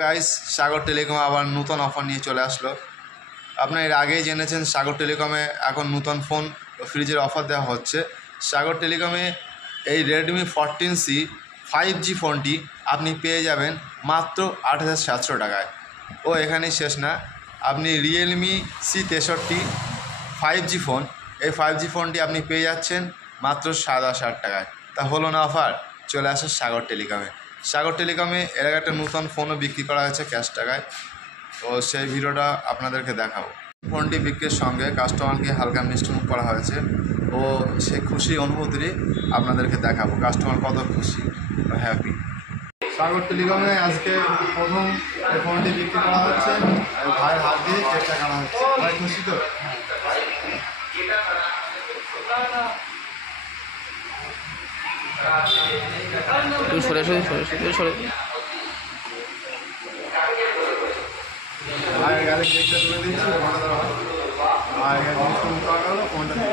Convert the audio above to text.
Guys, সাগর telecom আবার নতুন offer নিয়ে চলে আসলো। আপনারা এর আগেই জেনেছেন সাগর টেলিকমে এখন নতুন ফোন ফ্রিজের অফার দেওয়া হচ্ছে। সাগর টেলিকমে এই রেডমি 14C 5G ফোনটি আপনি পেয়ে যাবেন মাত্র 8,700 টাকায়। ও এখানেই শেষ না, আপনি রিয়েলমি C63 5G ফোন, এই 5G ফোনটি আপনি পেয়ে যাচ্ছেন মাত্র 7,500 টাকায়। তা হলো না অফার? চলে আসে সাগর টেলিকমে। সাগর টেলিকমে এর আগে একটা নতুন ফোনও বিক্রি করা হয়েছে ক্যাশ টাকায়, তো সেই ভিডিওটা আপনাদেরকে দেখাবো। ফোনটি বিক্রির সঙ্গে কাস্টমারকে হালকা মিষ্টিমুখ করা হয়েছে ও সেই খুশি অনুভূতি আপনাদেরকে দেখাবো, কাস্টমার কত খুশি ও হ্যাপি। সাগর টেলিকমে আজকে প্রথম এই ফোনটি বিক্রি করা হচ্ছে, ভাইয়ের হাত দিয়ে চেষ্টা করা হচ্ছে। ভাই খুশি তো? ভাইয়ের গাড়ি চেকটা তুলে দিচ্ছি, ফোনটা দেওয়া হয়। ভাইয়ের গাড়ি মিষ্টিমুখ করা গেলো, ফোনটা দিয়ে